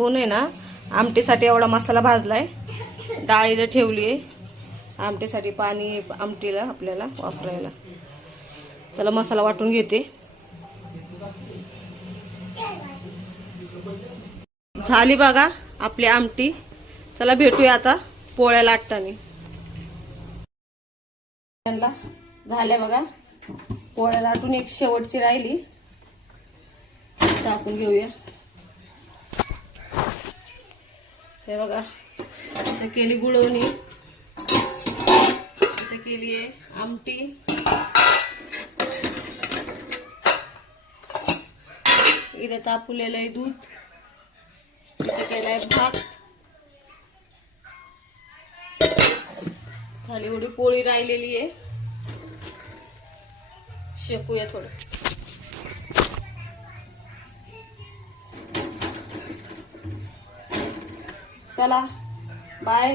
टाकून आहे ना आमटीसाठी एवढा मसाला भाजलाय. डाळ इथं ठेवली आहे. आमटीसाठी पाणी आमटीला आपल्याला वापरायला. चला मसाला वाटून घेते. झाली बघा आपली आमटी. चला भेटूया आता पोळ्या लाटताना. त्यांना झाल्या बघा. पोळ्या लाटून एक शेवटची राहिली. टाकून घेऊया. हे बघा. इथं केली गुळवणी. इथं केली आहे आमटी. इथे तापवलेलं आहे दूध. इथं केलाय भात. झाली एवढी पोळी राहिलेली आहे. शेकूया थोडं. चला. बाय